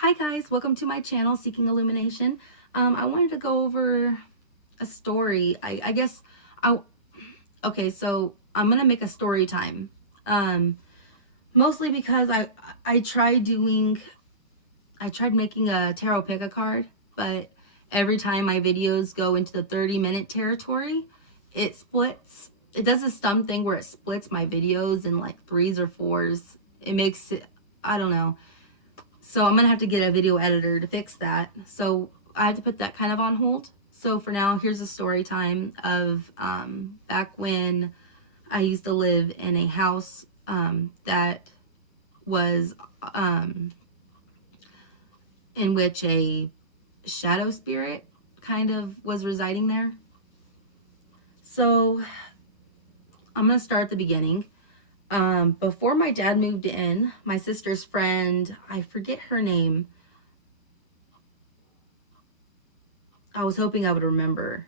Hi guys, welcome to my channel, Seeking Illumination. I wanted to go over a story. I guess I okay, so I'm gonna make a story time. Mostly because I tried making a tarot pick a card, but every time my videos go into the 30-minute territory, it splits. It does this dumb thing where it splits my videos in like threes or fours. It makes it, I don't know. So I'm gonna have to get a video editor to fix that. So I have to put that kind of on hold. So for now, here's a story time of back when I used to live in a house that was in which a shadow spirit kind of was residing there. So I'm gonna start at the beginning. Before my dad moved in, my sister's friend, I forget her name. I was hoping I would remember,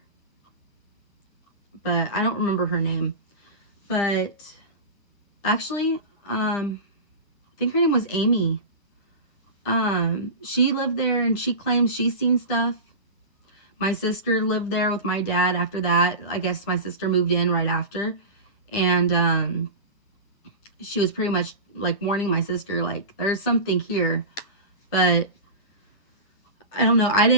but I don't remember her name. But actually, I think her name was Amy. She lived there and she claims she's seen stuff. My sister lived there with my dad after that. I guess my sister moved in right after. And she was pretty much like warning my sister, like, there's something here. But I don't know. I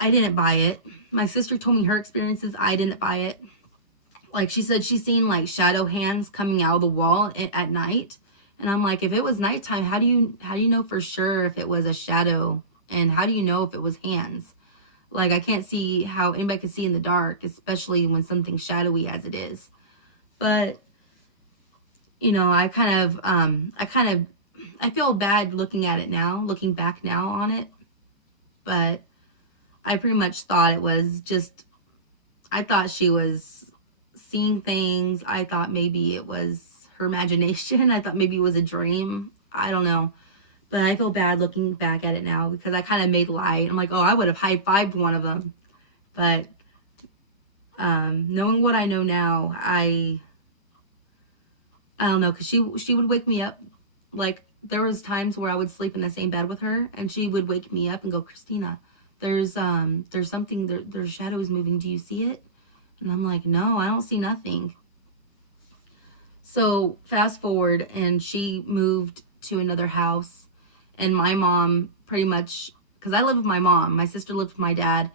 didn't buy it. My sister told me her experiences. I didn't buy it. Like she said, she's seen like shadow hands coming out of the wall at night. And I'm like, if it was nighttime, how do you know for sure if it was a shadow? And how do you know if it was hands? Like I can't see how anybody could see in the dark, especially when something's shadowy as it is. But you know, I feel bad looking at it now, looking back now on it. But I pretty much thought it was just, I thought she was seeing things. I thought maybe it was her imagination. I thought maybe it was a dream. I don't know. But I feel bad looking back at it now because I kind of made light. I'm like, oh, I would have high-fived one of them. But knowing what I know now, I don't know, because she would wake me up. Like there was times where I would sleep in the same bed with her and she would wake me up and go, Christina, there's something there's shadows moving. Do you see it? And I'm like, no, I don't see nothing. So fast forward, and she moved to another house, and my mom pretty much, because I live with my mom, my sister lived with my dad,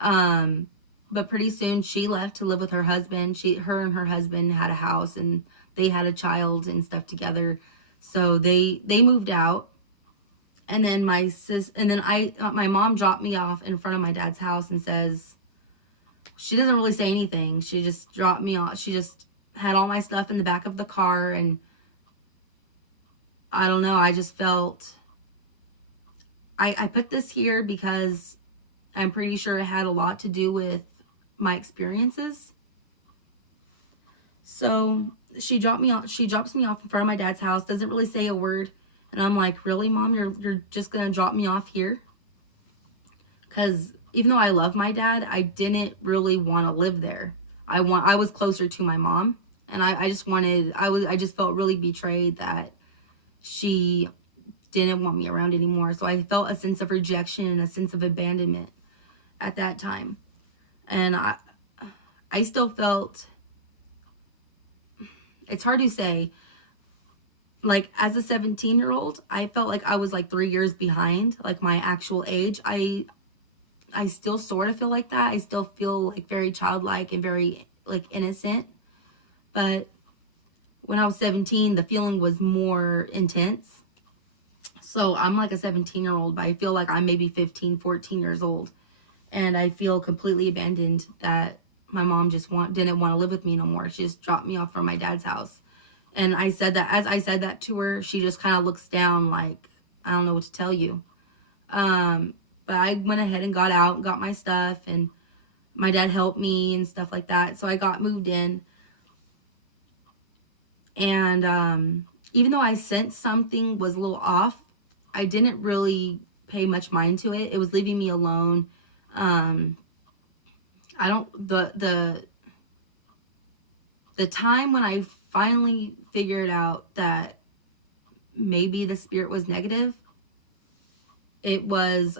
but pretty soon she left to live with her husband. Her and her husband had a house, and they had a child and stuff together. So they moved out, and then my mom dropped me off in front of my dad's house and says, she doesn't really say anything. She just dropped me off. She just had all my stuff in the back of the car. And I don't know. I just felt, I put this here because I'm pretty sure it had a lot to do with my experiences. So she drops me off in front of my dad's house, doesn't really say a word. And I'm like, really, Mom, you're just going to drop me off here? Because even though I love my dad, I didn't really want to live there. I was closer to my mom, and I just felt really betrayed that she didn't want me around anymore. So I felt a sense of rejection and a sense of abandonment at that time. And I still felt, it's hard to say, like as a 17-year-old, I felt like I was like 3 years behind, like my actual age. I still sort of feel like that. I still feel like very childlike and very like innocent. But when I was 17, the feeling was more intense. So I'm like a 17-year-old, but I feel like I'm maybe 15, 14 years old. And I feel completely abandoned that my mom just didn't want to live with me no more. She just dropped me off from my dad's house. And as I said that to her, she just kind of looks down like, I don't know what to tell you. But I went ahead and got out, got my stuff, and my dad helped me and stuff like that. So I got moved in. And even though I sensed something was a little off, I didn't really pay much mind to it. It was leaving me alone. I don't, the time when I finally figured out that maybe the spirit was negative, It was,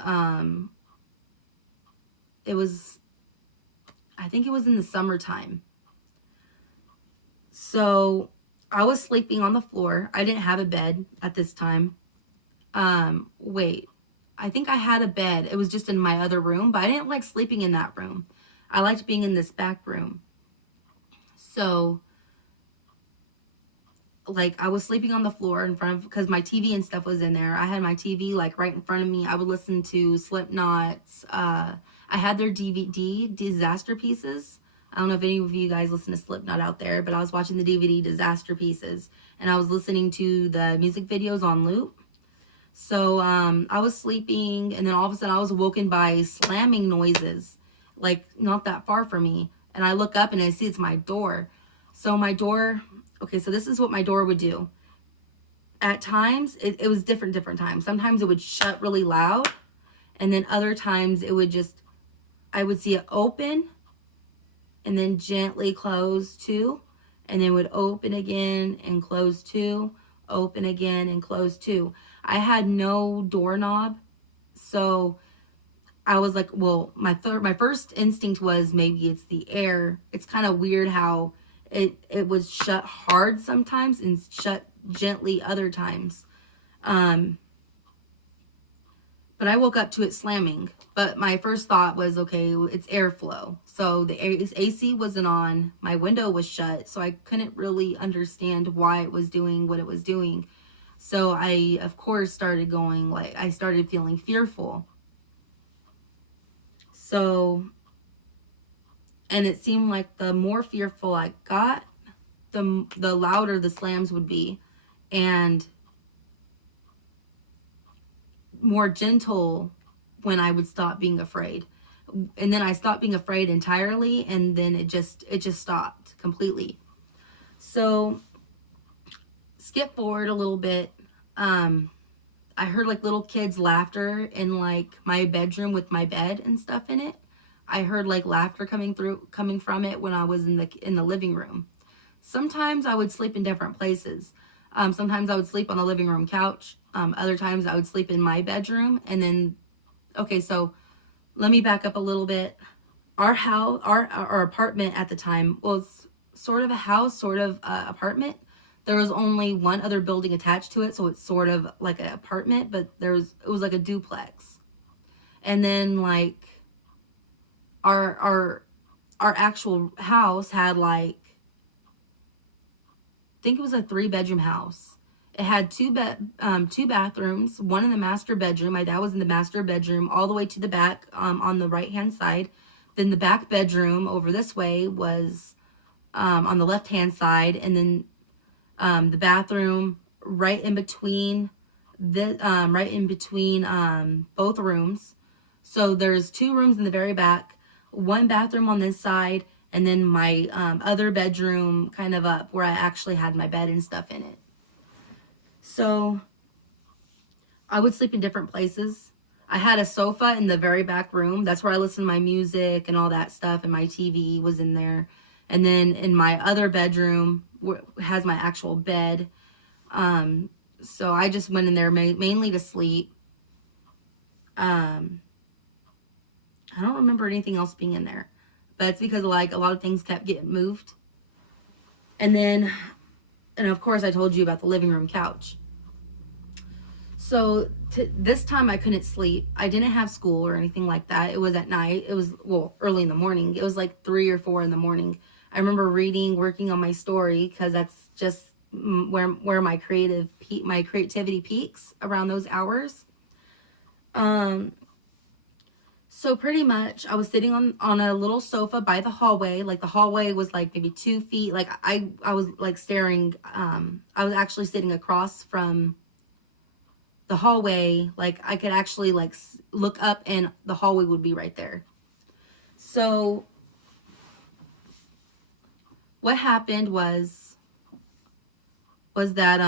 it was, I think it was in the summertime. So I was sleeping on the floor. I didn't have a bed at this time. Wait, I think I had a bed. It was just in my other room, but I didn't like sleeping in that room. I liked being in this back room. So, like, I was sleeping on the floor in front of, because my TV and stuff was in there. I had my TV like right in front of me. I would listen to Slipknot's, I had their DVD, Disaster Pieces. I don't know if any of you guys listen to Slipknot out there, but I was watching the DVD Disaster Pieces, and I was listening to the music videos on loop. So I was sleeping, and then all of a sudden I was woken by slamming noises, like not that far from me. And I look up and I see it's my door. So my door, okay, so this is what my door would do. At times, it was different times. Sometimes it would shut really loud, and then other times it would just, I would see it open and then gently close too, and then would open again and close too, open again and close too. I had no doorknob, so I was like, well, my first instinct was maybe it's the air. It's kind of weird how it was shut hard sometimes and shut gently other times. But I woke up to it slamming. But my first thought was, okay, it's airflow. So the AC wasn't on. My window was shut, so I couldn't really understand why it was doing what it was doing. So I, of course, started going, like, I started feeling fearful. So, and it seemed like the more fearful I got, the louder the slams would be, and more gentle when I would stop being afraid. And then I stopped being afraid entirely, and then it just stopped completely. So skip forward a little bit. I heard like little kids laughter in like my bedroom with my bed and stuff in it. I heard like laughter coming from it when I was in the living room. Sometimes I would sleep in different places. Sometimes I would sleep on the living room couch. Other times I would sleep in my bedroom. And then, okay, so let me back up a little bit. Our house, our apartment at the time was sort of a house, sort of apartment. There was only one other building attached to it, so it's sort of like an apartment, but it was like a duplex. And then like our actual house had like, I think it was a 3-bedroom house. It had two bathrooms, one in the master bedroom. My dad was in the master bedroom all the way to the back on the right hand side. Then the back bedroom over this way was on the left hand side, and then the bathroom right in between both rooms. So there's 2 rooms in the very back, one bathroom on this side, and then my other bedroom kind of up where I actually had my bed and stuff in it. So I would sleep in different places. I had a sofa in the very back room. That's where I listened to my music and all that stuff, and my TV was in there. And then in my other bedroom has my actual bed. So I just went in there mainly to sleep. I don't remember anything else being in there, but it's because like a lot of things kept getting moved. And then, and of course I told you about the living room couch. So this time I couldn't sleep. I didn't have school or anything like that. It was at night. It was, well, early in the morning. It was like 3 or 4 in the morning. I remember working on my story, because that's just where my creativity peaks around those hours. So pretty much I was sitting on a little sofa by the hallway. Like the hallway was like maybe 2 feet. Like I was like staring, I was actually sitting across from the hallway. Like I could actually like look up and the hallway would be right there. So what happened was that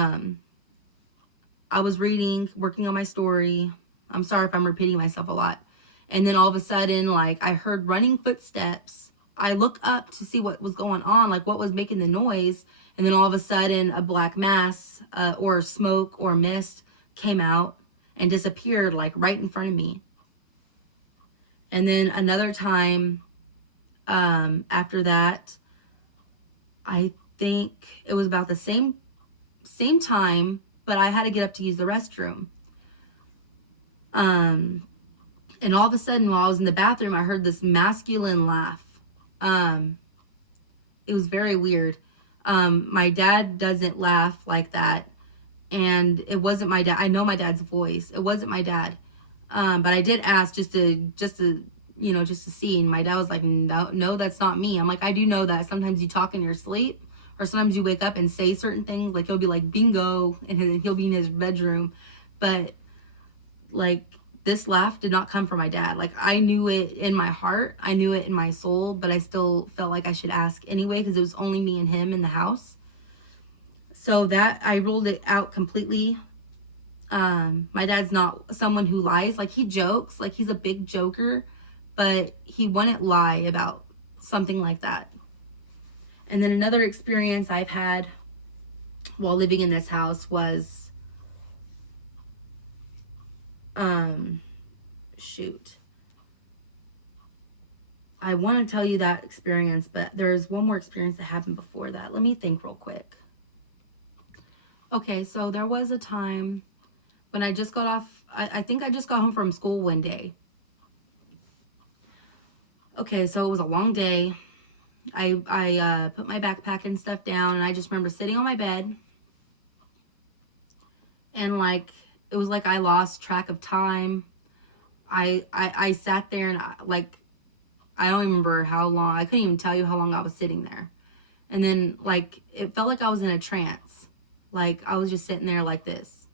I was working on my story. I'm sorry if I'm repeating myself a lot. And then all of a sudden, like, I heard running footsteps. I look up to see what was going on, like what was making the noise. And then all of a sudden, a black mass or smoke or mist came out. and disappeared like right in front of me. And then another time after that, I think it was about the same time, but I had to get up to use the restroom. And all of a sudden, while I was in the bathroom, I heard this masculine laugh. It was very weird. My dad doesn't laugh like that, and it wasn't my dad. I know my dad's voice. It wasn't my dad, but I did ask just to just to see. And my dad was like, "No, that's not me." I'm like, "I do know that. Sometimes you talk in your sleep, or sometimes you wake up and say certain things. Like he'll be like bingo, and he'll be in his bedroom, but like." This laugh did not come from my dad. Like, I knew it in my heart. I knew it in my soul, but I still felt like I should ask anyway because it was only me and him in the house. So that, I ruled it out completely. My dad's not someone who lies. Like, he jokes. Like, he's a big joker, but he wouldn't lie about something like that. And then another experience I've had while living in this house was shoot. I want to tell you that experience, but there's one more experience that happened before that. Let me think real quick. Okay, so there was a time when I just got off, I think I just got home from school one day. Okay, so it was a long day. I put my backpack and stuff down, and I just remember sitting on my bed, and like, it was like I lost track of time. I sat there and I don't even remember how long. I couldn't even tell you how long I was sitting there. And then like it felt like I was in a trance. Like I was just sitting there like this.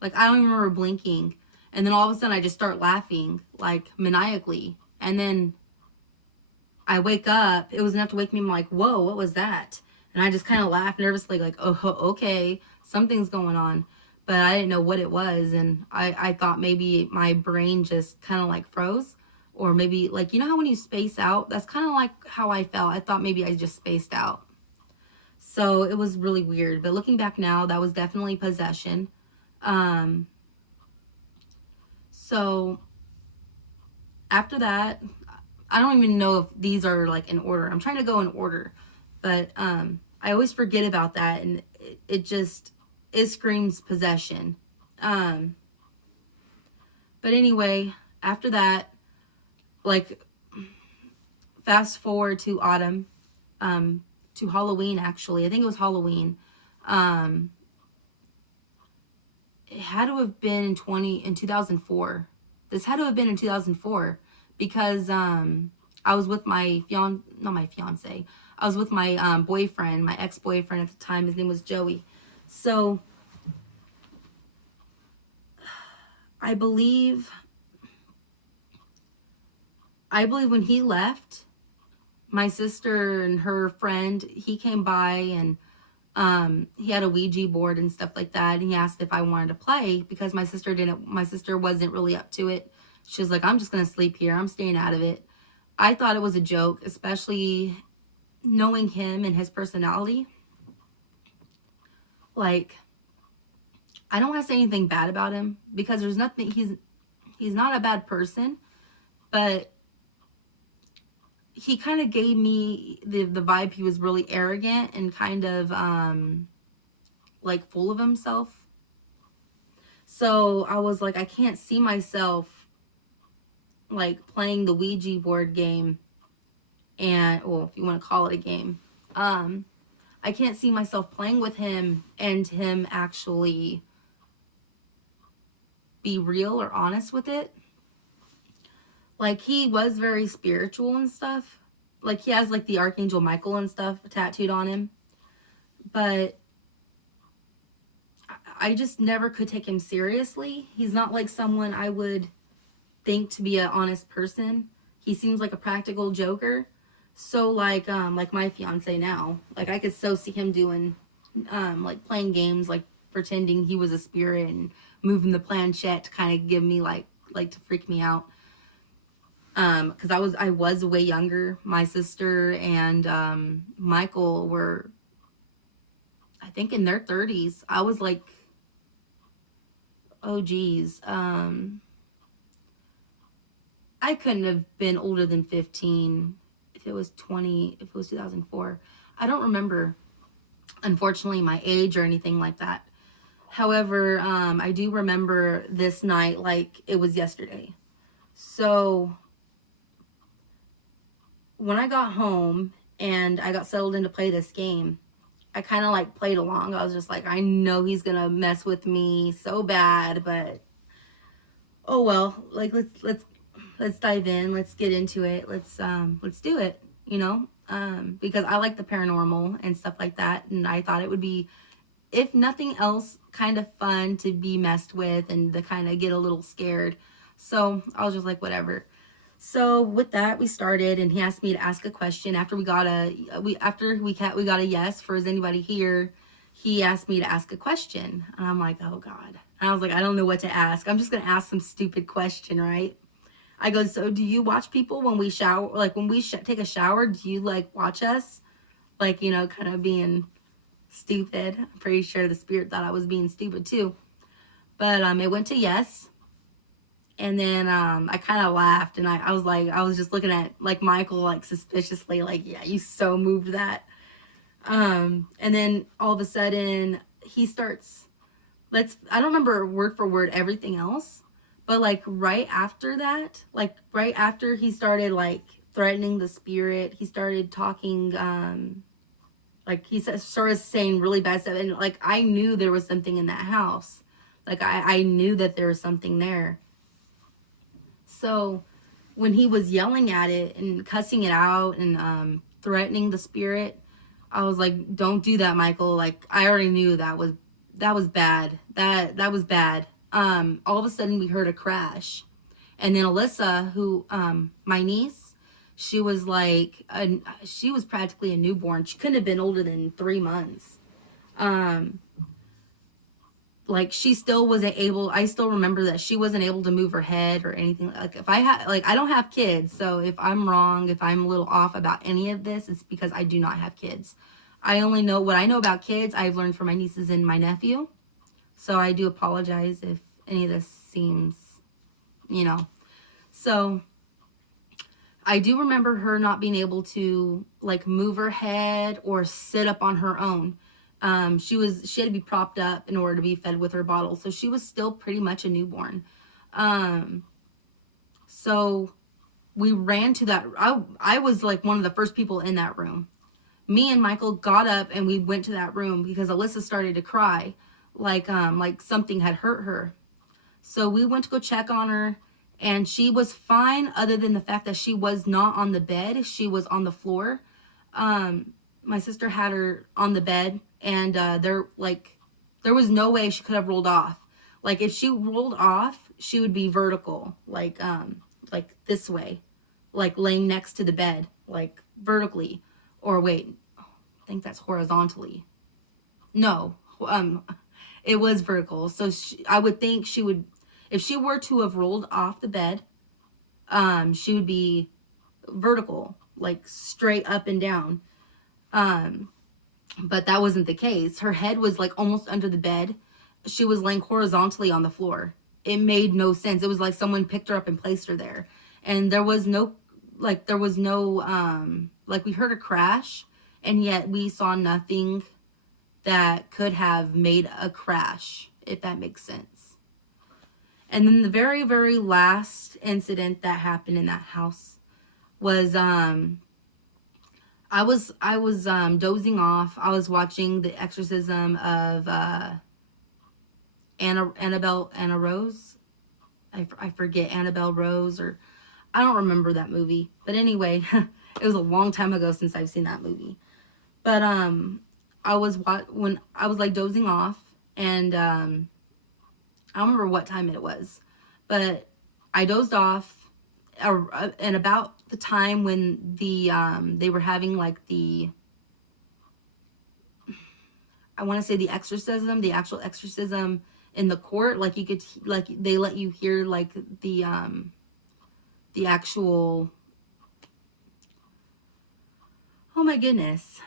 Like I don't even remember blinking. And then all of a sudden I just start laughing like maniacally. And then I wake up. It was enough to wake me. I'm like, whoa, what was that? And I just kind of laughed nervously like, oh, okay, something's going on. But I didn't know what it was. And I thought maybe my brain just kind of like froze. Or maybe like, you know how when you space out? That's kind of like how I felt. I thought maybe I just spaced out. So it was really weird. But looking back now, that was definitely possession. So after that, I don't even know if these are like in order. I'm trying to go in order. But I always forget about that. And it screams possession. But anyway, after that, like fast forward to autumn, to Halloween, actually. I think it was Halloween. It had to have been in 2004. This had to have been in 2004 because I was with my not my fiance. I was with my boyfriend, my ex-boyfriend at the time. His name was Joey. So I believe when he left, my sister and her friend, he came by and he had a Ouija board and stuff like that. And he asked if I wanted to play because my sister wasn't really up to it. She was like, I'm just going to sleep here. I'm staying out of it. I thought it was a joke, especially knowing him and his personality. Like, I don't want to say anything bad about him because there's nothing, he's not a bad person, but he kind of gave me the vibe he was really arrogant and kind of like full of himself. So I was like, I can't see myself like playing the Ouija board game, and well, if you want to call it a game, I can't see myself playing with him and him actually be real or honest with it. Like, he was very spiritual and stuff. Like, he has, like, the Archangel Michael and stuff tattooed on him. But I just never could take him seriously. He's not, like, someone I would think to be an honest person. He seems like a practical joker. So, like my fiance now. Like, I could so see him doing, like, playing games, like, pretending he was a spirit and moving the planchette to kind of give me, like to freak me out. Because I was way younger. My sister and Michael were, I think, in their 30s. I was like oh geez, I couldn't have been older than 15 if it was 20, if it was 2004. I don't remember, unfortunately, my age or anything like that. However, I do remember this night like it was yesterday. So when I got home and I got settled in to play this game, I kind of like played along. I was just like, I know he's gonna mess with me so bad, but oh well. Like let's dive in. Let's get into it. Let's do it. You know, because I like the paranormal and stuff like that, and I thought it would be, if nothing else, kind of fun to be messed with and to kind of get a little scared. So I was just like, whatever. So with that, we started, and he asked me to ask a question. After we got we got a yes for is anybody here. He asked me to ask a question, and I'm like, oh God. And I was like, I don't know what to ask. I'm just gonna ask some stupid question, right? I go, so do you watch people when we shower? Like when we take a shower, do you like watch us? Like, you know, kind of being stupid. I'm pretty sure the spirit thought I was being stupid too. But it went to yes. And then I kind of laughed, and I was like, I was just looking at like Michael like suspiciously, like, yeah, you so moved that. And then all of a sudden he starts, I don't remember word for word everything else, but like right after that, like right after he started like threatening the spirit, he started talking, like he started saying really bad stuff. And like, I knew there was something in that house. Like I knew that there was something there. So when he was yelling at it and cussing it out and threatening the spirit, I was like, don't do that, Michael. Like I already knew that was bad. That was bad. All of a sudden we heard a crash. And then Alyssa, who my niece, she was like she was practically a newborn. She couldn't have been older than 3 months. Like she still wasn't able, I still remember that she wasn't able to move her head or anything. Like if I had, like, I don't have kids, so if I'm wrong, if I'm a little off about any of this, it's because I do not have kids. I only know what I know about kids. I've learned from my nieces and my nephew. So I do apologize if any of this seems, you know. So I do remember her not being able to like move her head or sit up on her own. She had to be propped up in order to be fed with her bottle. So she was still pretty much a newborn. So we ran to that. I was like one of the first people in that room. Me and Michael got up and we went to that room because Alyssa started to cry like something had hurt her. So we went to go check on her, and she was fine other than the fact that she was not on the bed. She was on the floor. My sister had her on the bed, and there was no way she could have rolled off. Like if she rolled off, she would be vertical, like this way, like laying next to the bed, like vertically. Or wait, I think that's horizontally. No, it was vertical. So I would think she would, if she were to have rolled off the bed, she would be vertical, like straight up and down. But that wasn't the case. Her head was like almost under the bed. She was laying horizontally on the floor. It made no sense. It was like someone picked her up and placed her there. And there was no, like we heard a crash, and yet we saw nothing that could have made a crash, if that makes sense. And then the very, very last incident that happened in that house was I was dozing off. I was watching the Exorcism of Anna Rose. I forget, Annabelle Rose, or I don't remember that movie. But anyway, it was a long time ago since I've seen that movie. But when I was like dozing off, and I don't remember what time it was, but I dozed off, and about the time when they were having like I want to say the actual exorcism in the court, like you could, like they let you hear like the actual, oh my goodness,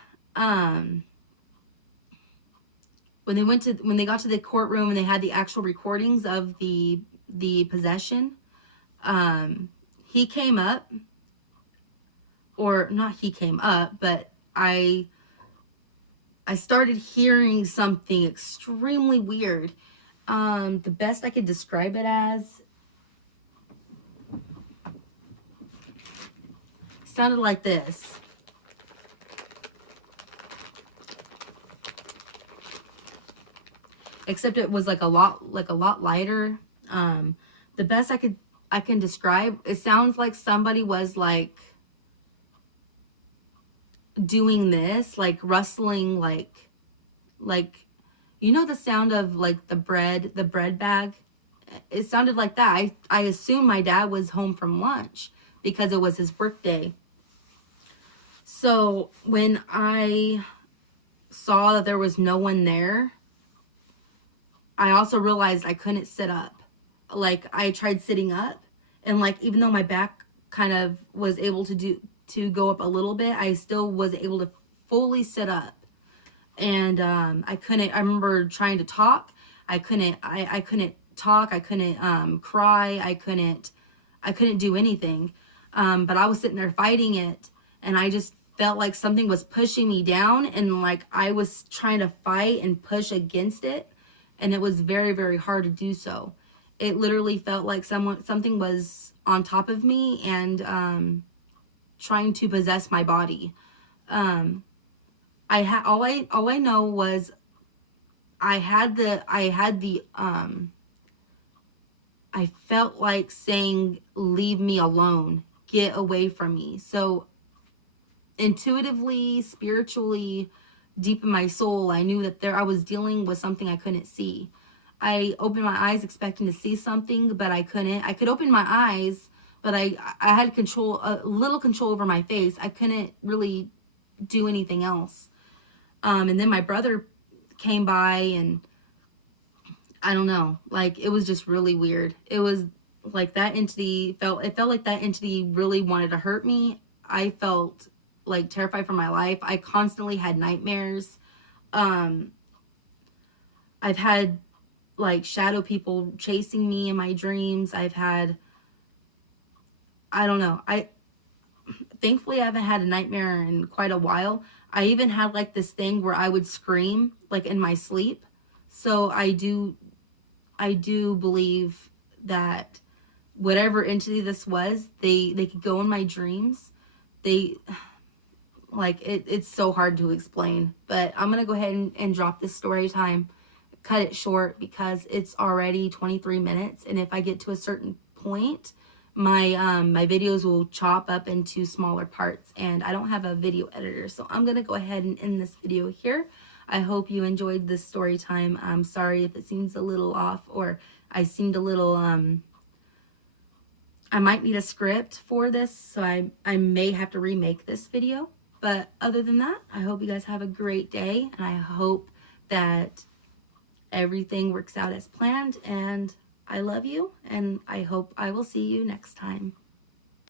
when they got to the courtroom and they had the actual recordings of the possession, he came up, or not he came up, but I started hearing something extremely weird. The best I could describe it as sounded like this. Except it was like a lot lighter. The best I can describe, it sounds like somebody was like doing this, like rustling, like you know the sound of like the bread bag. It sounded like that. I assumed my dad was home from lunch because it was his work day. So when I saw that there was no one there, I also realized I couldn't sit up. Like I tried sitting up, and like even though my back kind of was able to go up a little bit, I still wasn't able to fully sit up. And I couldn't. I remember trying to talk. I couldn't. I couldn't talk. I couldn't cry. I couldn't do anything. But I was sitting there fighting it, and I just felt like something was pushing me down, and like I was trying to fight and push against it, and it was very, very hard to do so. It literally felt like something was on top of me and trying to possess my body. All I know was I felt like saying, leave me alone, get away from me. So intuitively, spiritually, deep in my soul, I knew that I was dealing with something I couldn't see. I opened my eyes expecting to see something, but I couldn't. I could open my eyes, but I had a little control over my face. I couldn't really do anything else. And then my brother came by, and I don't know, like it was just really weird. It was like it felt like that entity really wanted to hurt me. I felt like terrified for my life. I constantly had nightmares. I've had like shadow people chasing me in my dreams. I don't know. Thankfully I haven't had a nightmare in quite a while. I even had like this thing where I would scream like in my sleep. So I do believe that whatever entity this was, they could go in my dreams. They like it's so hard to explain, but I'm gonna go ahead and drop this story time, cut it short because it's already 23 minutes, and if I get to a certain point, my videos will chop up into smaller parts, and I don't have a video editor, so I'm gonna go ahead and end this video here. I hope you enjoyed this story time. I'm sorry if it seems a little off, or I seemed a little I might need a script for this, so I may have to remake this video. But other than that, I hope you guys have a great day, and I hope that everything works out as planned, and I love you, and I hope I will see you next time.